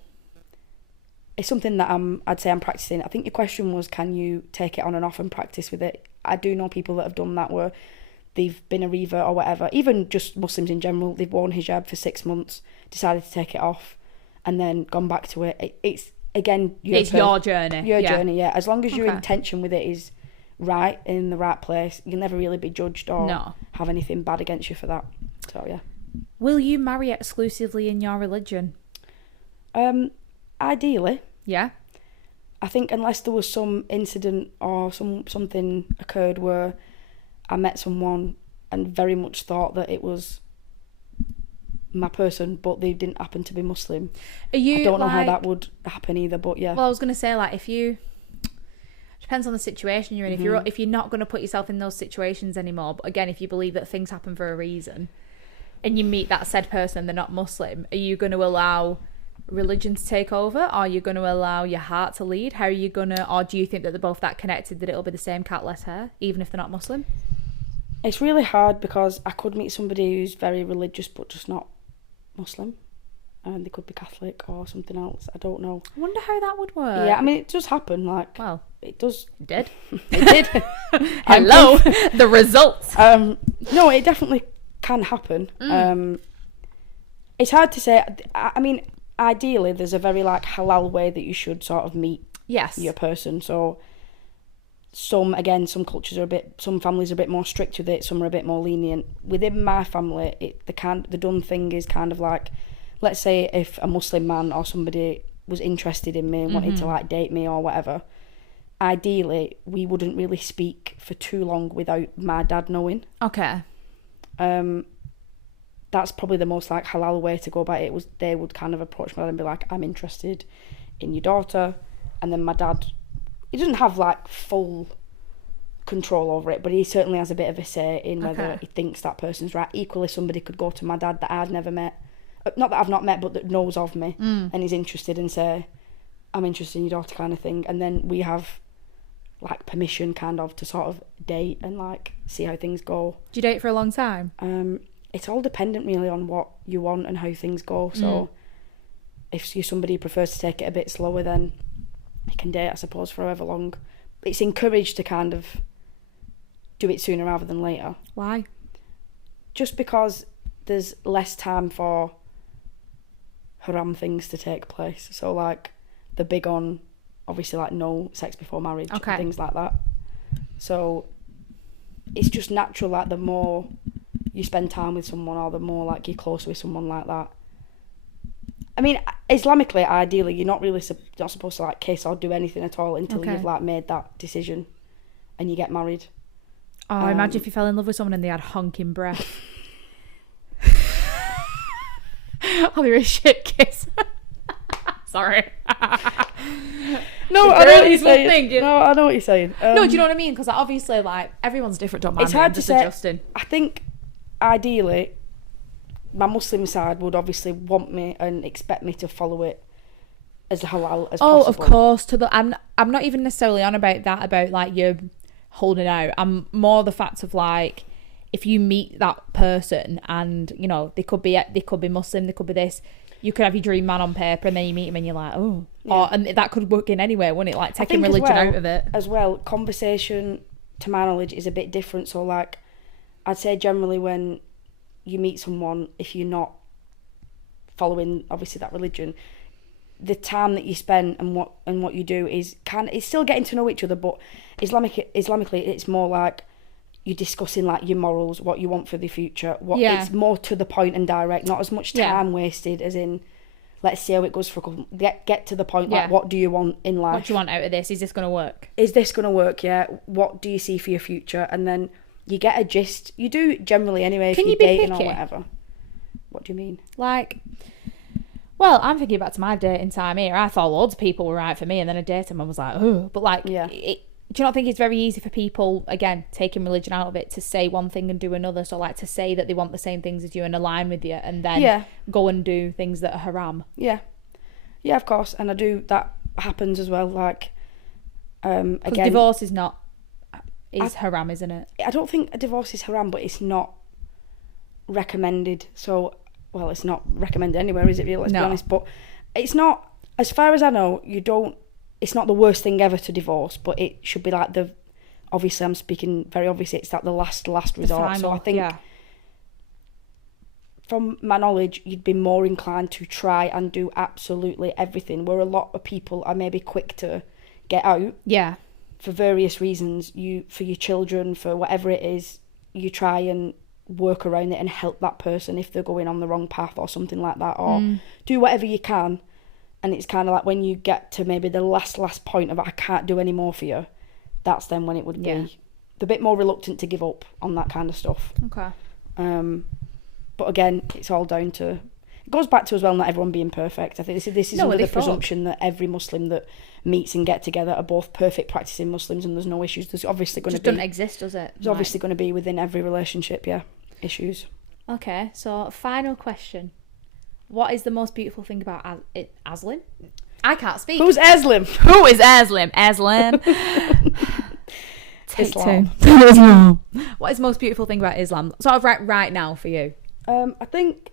it's something that I'd say I'm practicing. I think your question was, can you take it on and off and practice with it? I do know people that have done that, where they've been a revert or whatever, even just Muslims in general, they've worn hijab for 6 months, decided to take it off, and then gone back to it. It's again, it's your journey. Your journey, yeah. As long as your intention with it is right, in the right place, you'll never really be judged or have anything bad against you for that. So, yeah. Will you marry exclusively in your religion? Ideally. Yeah. I think unless there was some incident or something occurred where I met someone and very much thought that it was my person, but they didn't happen to be Muslim. I don't know how that would happen either, but yeah. Well, I was going to say, like, if you... Depends on the situation you're in. Mm-hmm. If you're not going to put yourself in those situations anymore, but again, if you believe that things happen for a reason, and you meet that said person and they're not Muslim, are you going to allow religion to take over, or are you going to allow your heart to lead? How are you going to... Or do you think that they're both that connected that it'll be the same cat, less hair, even if they're not Muslim? It's really hard because I could meet somebody who's very religious but just not Muslim, and they could be Catholic or something else. I don't know. I wonder how that would work. Yeah, I mean, it does happen. Like, well, it does. It did. It did. Hello, the results. No, it definitely can happen. It's hard to say. I mean, ideally, there's a very like halal way that you should sort of meet your person. So, some cultures are some families are a bit more strict with it. Some are a bit more lenient. Within my family, the done thing is kind of like, let's say if a Muslim man or somebody was interested in me and wanted to like date me or whatever, ideally we wouldn't really speak for too long without my dad knowing. Okay. That's probably the most like halal way to go about it. Was they would kind of approach my dad and be like, I'm interested in your daughter, and then my dad, he doesn't have like full control over it, but he certainly has a bit of a say in whether he thinks that person's right. Equally, somebody could go to my dad that I've never met, not that I've not met, but that knows of me and is interested, and say, I'm interested in your daughter, kind of thing. And then we have like permission kind of to sort of date and like see how things go. Do you date for a long time? It's all dependent really on what you want and how things go. So if you're somebody who prefers to take it a bit slower, then you can date, I suppose, for however long. It's encouraged to kind of do it sooner rather than later. Why? Just because there's less time for haram things to take place. So like the big on, obviously, like no sex before marriage, and things like that. So it's just natural, like the more you spend time with someone, or the more like you're closer with someone like that. I mean, Islamically, ideally, you're not really not supposed to like kiss or do anything at all until you've like made that decision and you get married. Oh, imagine if you fell in love with someone and they had honking breath. Oh, they're a shit kiss. Sorry. No, I know what you're saying. No, I know what you're saying. No, do you know what I mean? Because obviously, like, everyone's different. Don't mind. It's hard to say. Adjusting. I think, ideally, my Muslim side would obviously want me and expect me to follow it as halal as possible. Oh, of course. And I'm not even necessarily on about that, about like you holding out. I'm more the fact of like, if you meet that person and, you know, they could be Muslim, they could be this, you could have your dream man on paper and then you meet him and you're like, oh. Yeah. And that could work in anywhere, wouldn't it? Like taking religion out of it. As well, conversation, to my knowledge, is a bit different. So like, I'd say generally when you meet someone, if you're not following obviously that religion, the time that you spend and what you do is it's still getting to know each other, but Islamically it's more like you're discussing like your morals, what you want for the future. It's more to the point and direct, not as much time wasted as in, let's see how it goes for a couple. Get to the point. Like, what do you want in life? What do you want out of this? Is this going to work? Is this going to work? Yeah. What do you see for your future? And then you get a gist. You do generally anyway. If you're dating or whatever. What do you mean? Like, well, I'm thinking back to my dating time here. I thought loads of people were right for me, and then I dated them and was like, oh. But like, do you not think it's very easy for people, again, taking religion out of it, to say one thing and do another? So like to say that they want the same things as you and align with you, and then go and do things that are haram. Yeah, of course, and that happens as well. Like, again, divorce is haram, isn't it? I don't think a divorce is haram, but it's not recommended. So, well, it's not recommended anywhere, is it? Really? Let's be honest. But it's not, as far as I know, it's not the worst thing ever to divorce, but it should be like obviously I'm speaking very obviously, it's like the last resort. Final, so I think from my knowledge, you'd be more inclined to try and do absolutely everything, where a lot of people are maybe quick to get out. Yeah. For various reasons, for your children, for whatever it is, you try and work around it and help that person if they're going on the wrong path or something like that, or do whatever you can. And it's kind of like when you get to maybe the last point of I can't do any more for you, that's then when it would be the bit more reluctant to give up on that kind of stuff. Okay. But again, it's all down to, it goes back to as well not everyone being perfect. I think this is under the presumption that every Muslim that meets and get together are both perfect practicing Muslims and there's no issues. There's obviously going to be... It doesn't exist, does it? There's obviously going to be within every relationship, issues. Okay, so final question. What is the most beautiful thing about Aslim? I can't speak. Who's Aslim? Who is Aslim? Aslim. Take Islam. Islam. What is the most beautiful thing about Islam? Sort of right now for you. I think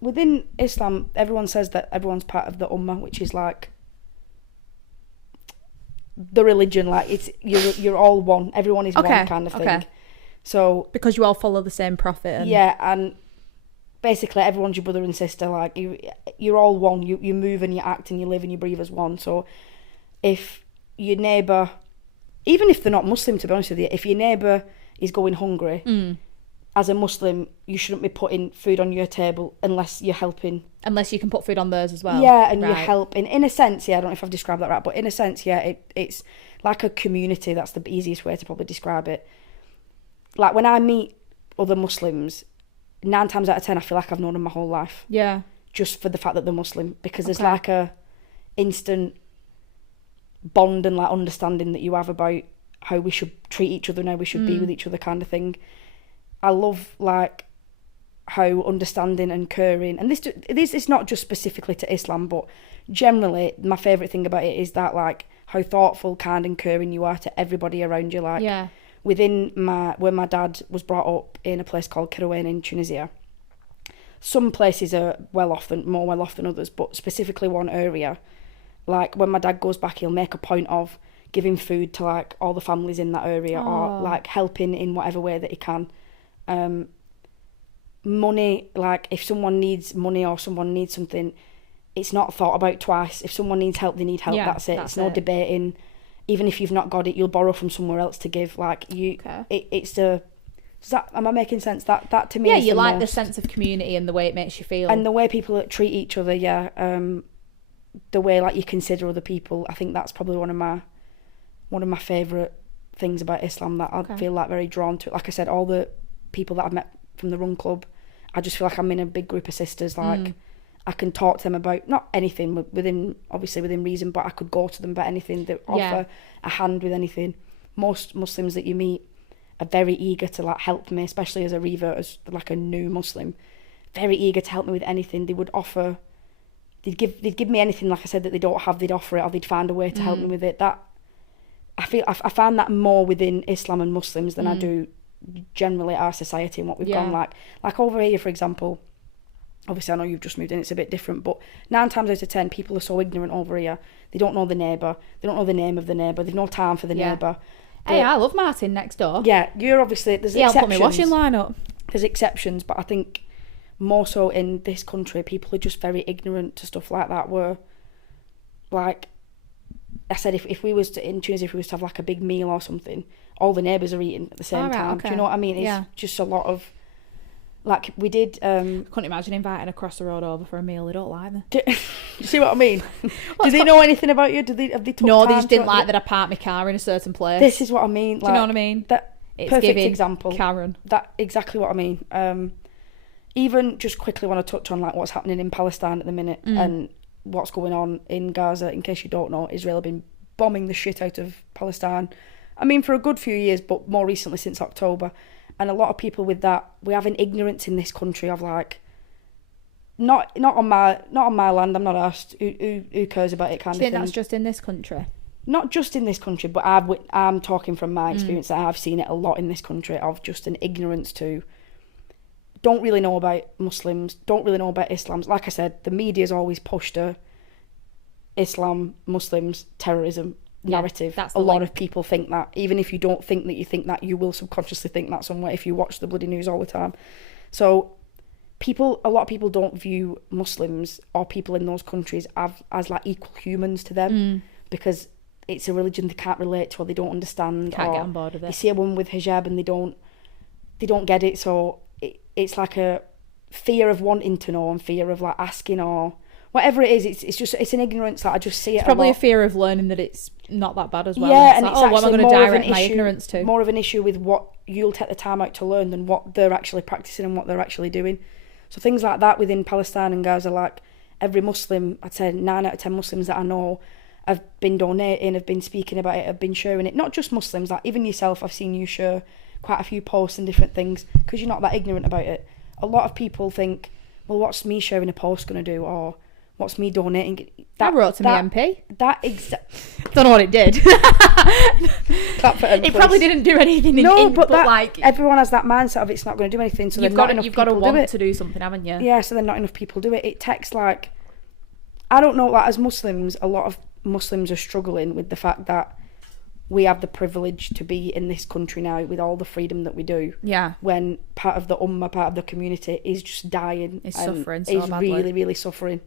within Islam, everyone says that everyone's part of the Ummah, which is like the religion. Like it's you're all one. Everyone is one kind of thing. Okay. So because you all follow the same prophet. And basically everyone's your brother and sister. Like you're all one. You move and you act and you live and you breathe as one. So if your neighbour, even if they're not Muslim, to be honest with you, if your neighbour is going hungry, as a Muslim, you shouldn't be putting food on your table unless you're helping. Unless you can put food on theirs as well. Yeah, and you're helping. In a sense, I don't know if I've described that right, but in a sense, it's like a community. That's the easiest way to probably describe it. Like when I meet other Muslims, 9 times out of 10, I feel like I've known them my whole life. Yeah. Just for the fact that they're Muslim. Because there's like a instant bond and like understanding that you have about how we should treat each other and how we should be with each other kind of thing. I love like how understanding and caring, and this is not just specifically to Islam, but generally my favourite thing about it is that like how thoughtful, kind and caring you are to everybody around you. Like within where my dad was brought up in a place called Kairouan in Tunisia, some places are more well off than others, but specifically one area, like when my dad goes back, he'll make a point of giving food to like all the families in that area or like helping in whatever way that he can. Money, like if someone needs money or someone needs something, it's not thought about twice. If someone needs help, they need help. That's it. It's no debating. Even if you've not got it, you'll borrow from somewhere else to give. Like it's a. Am I making sense? That to me. Yeah, is you like the sense of community and the way it makes you feel, and the way people treat each other. Yeah, the way like you consider other people. I think that's probably one of my favourite things about Islam that I feel like very drawn to. Like I said, all the people that I've met from the Run Club, I just feel like I'm in a big group of sisters. Like I can talk to them about not anything within reason, but I could go to them about anything, that offer a hand with anything. Most Muslims that you meet are very eager to like help me, especially as a revert, as like a new Muslim, very eager to help me with anything. They would offer, they'd give me anything, like I said, that they don't have, they'd offer it, or they'd find a way to help me with it. That I find that more within Islam and Muslims than I do generally our society and what we've gone like over here, for example. Obviously I know you've just moved in, it's a bit different, but 9 times out of 10 people are so ignorant over here. They don't know the neighbour, they don't know the name of the neighbour, they've no time for the neighbour. Hey, I love Martin next door. Yeah, you're obviously, there's exceptions. I'll put my washing line up. There's exceptions, but I think more so in this country people are just very ignorant to stuff like that, where like I said, if we was to, in Tunisia, if we was to have like a big meal or something, all the neighbours are eating at the same time. Do you know what I mean? It's just a lot of, like we did... couldn't imagine inviting across the road over for a meal. They don't like me. Do you see what I mean? Do they know anything about you? Have they took No, time they just didn't like that I parked my car in a certain place. This is what I mean. Do you know what I mean? That it's perfect example. Karen. That exactly what I mean. Even just quickly want to touch on like what's happening in Palestine at the minute and what's going on in Gaza. In case you don't know, Israel have been bombing the shit out of Palestine. I mean, for a good few years, but more recently since October. And a lot of people with that, we have an ignorance in this country of like, not on my land. I'm not asked. Who cares about it? Kind of thing. That's just in this country. Not just in this country, but I'm talking from my experience that I've seen it a lot in this country of just an ignorance to. Don't really know about Muslims. Don't really know about Islam. Like I said, the media's always pushed Islam, Muslims, terrorism narrative. That's a lot of people think that. Even if you don't think that you think that, you will subconsciously think that somewhere if you watch the bloody news all the time. So a lot of people don't view Muslims or people in those countries as like equal humans to them because it's a religion they can't relate to or they don't understand. Can't get on board with it. They see a woman with hijab and they don't they don't get it. So it's like a fear of wanting to know and fear of like asking or whatever it is. It's an ignorance that I just see it. It's probably a lot. A fear of learning that it's not that bad as well. Yeah, and it's like, what am I going to direct my ignorance to? More of an issue with what you'll take the time out to learn than what they're actually practicing and what they're actually doing. So things like that within Palestine and Gaza, like every Muslim, I'd say 9 out of 10 Muslims that I know have been donating, have been speaking about it, have been sharing it. Not just Muslims, like even yourself, I've seen you share quite a few posts and different things because you're not that ignorant about it. A lot of people think, well, what's me sharing a post going to do, or what's me donating? I wrote to my MP. Don't know what it did. Clap for him, it probably didn't do anything. But like everyone has that mindset of it's not going to do anything. So you've got to want to do something, haven't you? Yeah. So then not enough people do it. It takes like, I don't know. Like as Muslims, a lot of Muslims are struggling with the fact that we have the privilege to be in this country now with all the freedom that we do. Yeah. When part of the ummah, part of the community is just dying. It's suffering so badly. Really, really suffering.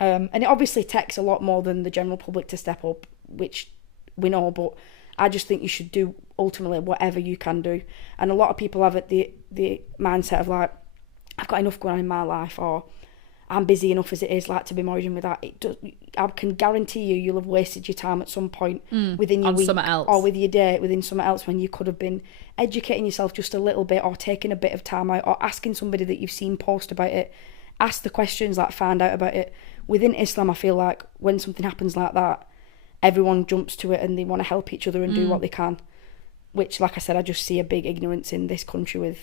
And it obviously takes a lot more than the general public to step up, which we know, but I just think you should do ultimately whatever you can do. And a lot of people have the mindset of like, I've got enough going on in my life, or I'm busy enough as it is, like to be merging with that. I can guarantee you'll have wasted your time at some point within your week or with your day within something else when you could have been educating yourself just a little bit, or taking a bit of time out, or asking somebody that you've seen post about it. Ask the questions, like find out about it. Within Islam, I feel like when something happens like that, everyone jumps to it and they want to help each other and do what they can. Which, like I said, I just see a big ignorance in this country with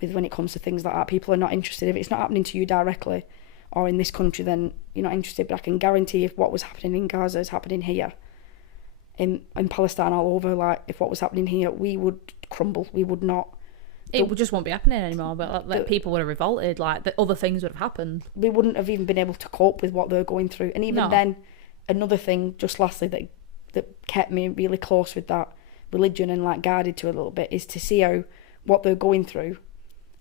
when it comes to things like that. People are not interested. If it's not happening to you directly or in this country, then you're not interested. But I can guarantee if what was happening in Gaza is happening here, in Palestine, all over, like if what was happening here, we would crumble. We would not. It just won't be happening anymore, but like people would have revolted, like the other things would have happened. We wouldn't have even been able to cope with what they're going through. And even then, another thing, just lastly, that kept me really close with that religion and like guided to a little bit, is to see how what they're going through,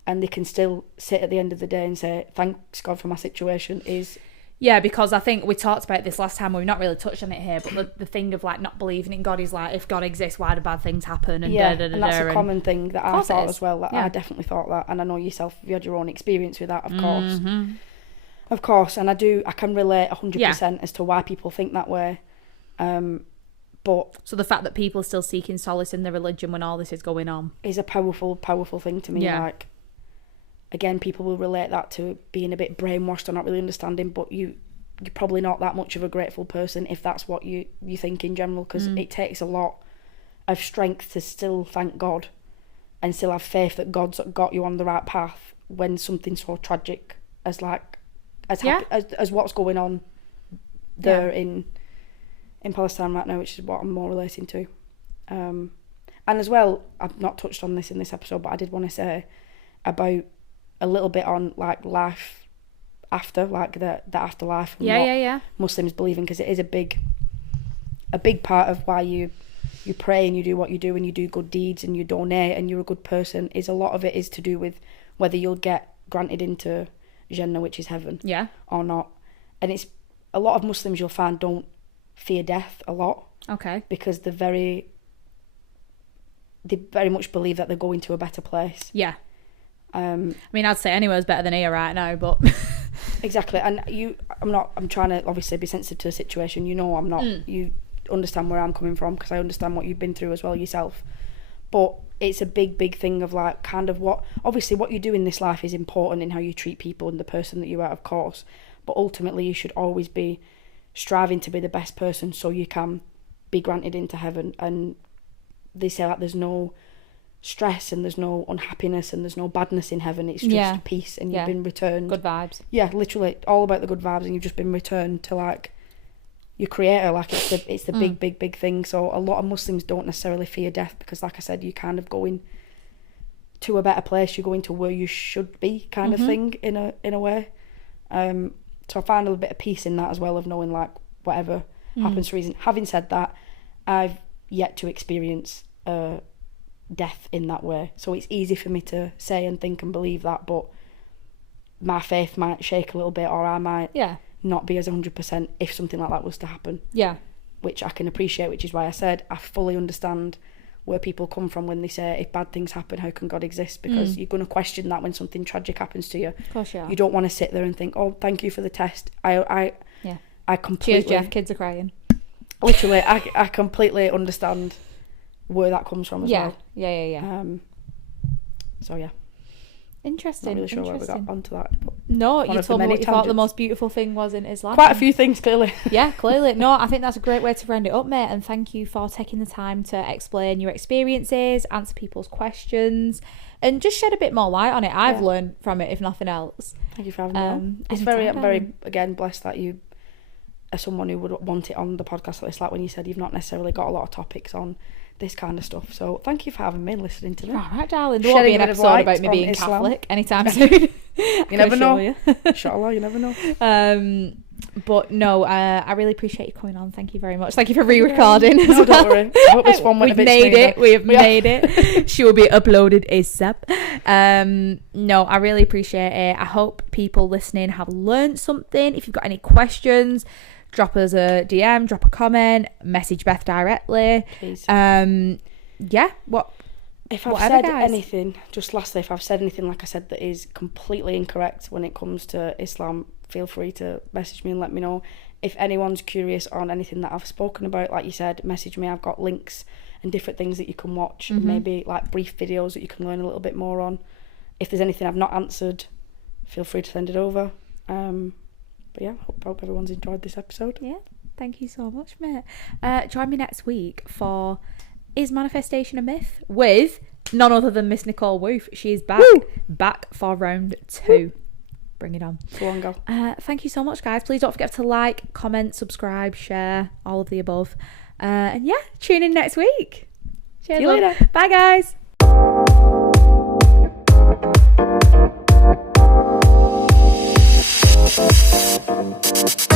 and they can still sit at the end of the day and say, thanks God for my situation, is... Yeah, because I think we talked about this last time. We've not really touched on it here, but the thing of like not believing in God is like, if God exists, why do bad things happen? And and that's a common thing that I thought as well. Like, I definitely thought that, and I know yourself, you had your own experience with that, of course. Of course, and I can relate 100% as to why people think that way. But so the fact that people are still seeking solace in their religion when all this is going on is a powerful, powerful thing to me. Yeah. Like, again, people will relate that to being a bit brainwashed or not really understanding, but you're probably not that much of a grateful person if that's what you think in general, because it takes a lot of strength to still thank God and still have faith that God's got you on the right path when something so tragic as what's going on there in Palestine right now, which is what I'm more relating to. And as well, I've not touched on this in this episode, but I did want to say about a little bit on like life after, like the afterlife and what Muslims believe in, because it is a big part of why you pray and you do what you do and you do good deeds and you donate and you're a good person. Is a lot of it is to do with whether you'll get granted into Jannah, which is heaven, or not. And it's a lot of Muslims you'll find don't fear death a lot, because they very much believe that they're going to a better place. I mean, I'd say anywhere's better than here right now, but exactly. And I'm trying to obviously be sensitive to the situation. I'm not. You understand where I'm coming from, because I understand what you've been through as well yourself. But it's a big thing of like kind of what you do in this life is important in how you treat people and the person that you are, of course. But ultimately, you should always be striving to be the best person so you can be granted into heaven. And they say like there's no stress and there's no unhappiness and there's no badness in heaven. It's just peace, and you've been returned good vibes. Yeah, literally all about the good vibes, and you've just been returned to like your creator. Like it's the big thing. So a lot of Muslims don't necessarily fear death, because like I said, you kind of going to a better place, you're going to where you should be, kind of thing, in a way. So I find a little bit of peace in that as well, of knowing like whatever happens for reason. Having said that, I've yet to experience death in that way, so it's easy for me to say and think and believe that, but my faith might shake a little bit, or I might not be as 100% if something like that was to happen, which I can appreciate, which is why I said I fully understand where people come from when they say, if bad things happen, how can God exist? Because you're going to question that when something tragic happens to you. Of course you are. You don't want to sit there and think, oh, thank you for the test. I completely... Cheers, Jeff. Kids are crying. Literally, I completely understand where that comes from as well. Yeah. So, yeah. Interesting. Not really sure where we got onto that. No, you told me what you thought the most beautiful thing was in Islam. Quite a few things, clearly. Yeah, clearly. No, I think that's a great way to round it up, mate. And thank you for taking the time to explain your experiences, answer people's questions, and just shed a bit more light on it. I've learned from it, if nothing else. Thank you for having me on. It's I'm very, again, blessed that you are someone who would want it on the podcast like this. Like when you said you've not necessarily got a lot of topics on this kind of stuff. So thank you for having me and listening to me. All right, darling. There won't be an episode about me being Islam. Catholic anytime soon. You never know. Inshallah, you never know. But no, I really appreciate you coming on. Thank you very much. Thank you for re-recording. No, don't worry. I hope this one went a bit smoother. We have made it. She will be uploaded ASAP. No, I really appreciate it. I hope people listening have learned something. If you've got any questions, drop us a DM, drop a comment, message Beth directly. Please. Yeah. If I've said anything, just lastly, if I've said anything, like I said, that is completely incorrect when it comes to Islam, feel free to message me and let me know. If anyone's curious on anything that I've spoken about, like you said, message me. I've got links and different things that you can watch, and maybe like brief videos that you can learn a little bit more on. If there's anything I've not answered, feel free to send it over. But yeah, hope everyone's enjoyed this episode. Yeah, thank you so much, mate. Join me next week for Is Manifestation a Myth? With none other than Miss Nicole Woof. She is back for round 2. Woo. Bring it on. Go on, go. Thank you so much, guys. Please don't forget to like, comment, subscribe, share, all of the above. And yeah, tune in next week. Cheers. See you later. Bye, guys.